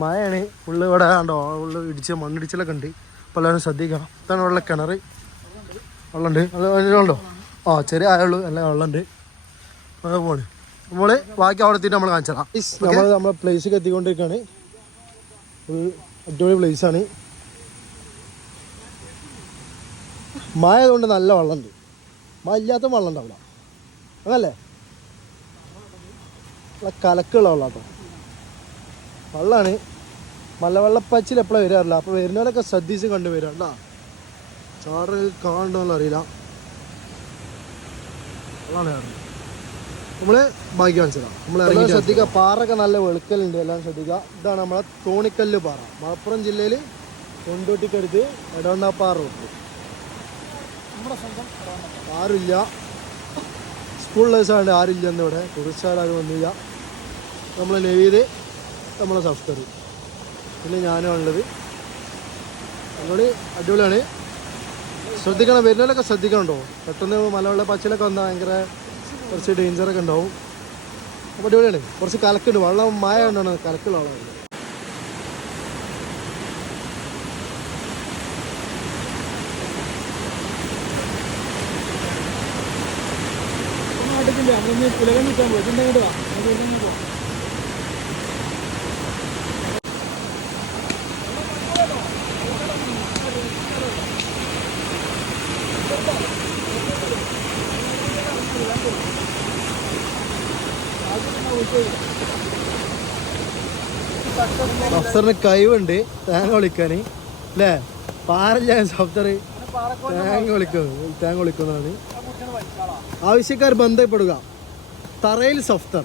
മഴയാണ്. ഫുള്ള് ഇവിടെ കണ്ടോ ഫുള്ള് മണ്ണിടിച്ചിലൊക്കെ ഉണ്ട്. അപ്പോൾ എല്ലാവരും ശ്രദ്ധിക്കണം. ഇതാണ് വെള്ളം കിണർ. വെള്ളമുണ്ട് അത് ഉണ്ടോ? ആ ചെറിയ ആയുള്ളൂ എല്ലാം വെള്ളമുണ്ട്. അത് പോണ് നമ്മൾ ബാക്കി അവിടെ എത്തിയിട്ട് നമ്മൾ കാണിച്ചതാണ്. നമ്മളെ പ്ലേസിലേക്ക് എത്തിക്കൊണ്ടിരിക്കുകയാണ്. ഒരു അടിപൊളി പ്ലേസാണ്. മഴ ആയതുകൊണ്ട് നല്ല വെള്ളമുണ്ട്. മഴ ഇല്ലാത്ത വെള്ളം ഉണ്ടാവില്ല അതല്ലേ? നല്ല കലക്കുള്ള വെള്ളം കേട്ടോ. വെള്ളമാണ്. മലവെള്ളപ്പാച്ചിൽ എപ്പോഴാണ് വരാറില്ല. അപ്പോൾ വരുന്നവരൊക്കെ ശ്രദ്ധിച്ച് കണ്ടു വരിക കേട്ടോ. ചാറ് കാണുന്നുണ്ടോ അറിയില്ല. വെള്ളമാണ് കാരണം നമ്മൾ ബാക്കി മനസ്സിലാവും. നമ്മൾ ഇറങ്ങി ശ്രദ്ധിക്കുക. പാറൊക്കെ നല്ല വെളുക്കലുണ്ട്. എല്ലാം ശ്രദ്ധിക്കുക. ഇതാണ് നമ്മളെ തോണിക്കല്ല് പാറ. മലപ്പുറം ജില്ലയിൽ കൊണ്ടോട്ടിക്കടുത്ത് എടവണ്ണാപ്പാറ റൂട്ട്. ആരുമില്ല. സ്കൂൾ ഡേഴ്സാണ് ആരുമില്ല എന്നിവിടെ. ടൂറിസ്റ്റുകാരും വന്നില്ല. നമ്മളെ നെയ്ത് നമ്മളെ സഫ്തർ പിന്നെ ഞാനും ഉള്ളത്. അതുകൊണ്ട് അടിപൊളിയാണ്. ശ്രദ്ധിക്കണം. വരുന്നവരൊക്കെ ശ്രദ്ധിക്കണം കേട്ടോ. പെട്ടെന്ന് മലവെള്ള പച്ചിലൊക്കെ വന്നാൽ ഭയങ്കര കുറച്ച് ഡേഞ്ചറൊക്കെ ഉണ്ടാവും. അപ്പോൾ അടിപൊളിയാണ്. കുറച്ച് കലക്കുണ്ട്. വെള്ളം മഴ കൊണ്ടാണ് കലക്കുള്ള വെള്ളമാണ്. സഫ്തറിന് കഴിവുണ്ട് തേങ്ങ വിളിക്കാൻ അല്ലേ? പാറില്ല സഫ്തർ തേങ്ങ വിളിക്കുന്നതാണ്. ആവശ്യക്കാർ ബന്ധപ്പെടുക. തറയിൽ സഫ്തർ.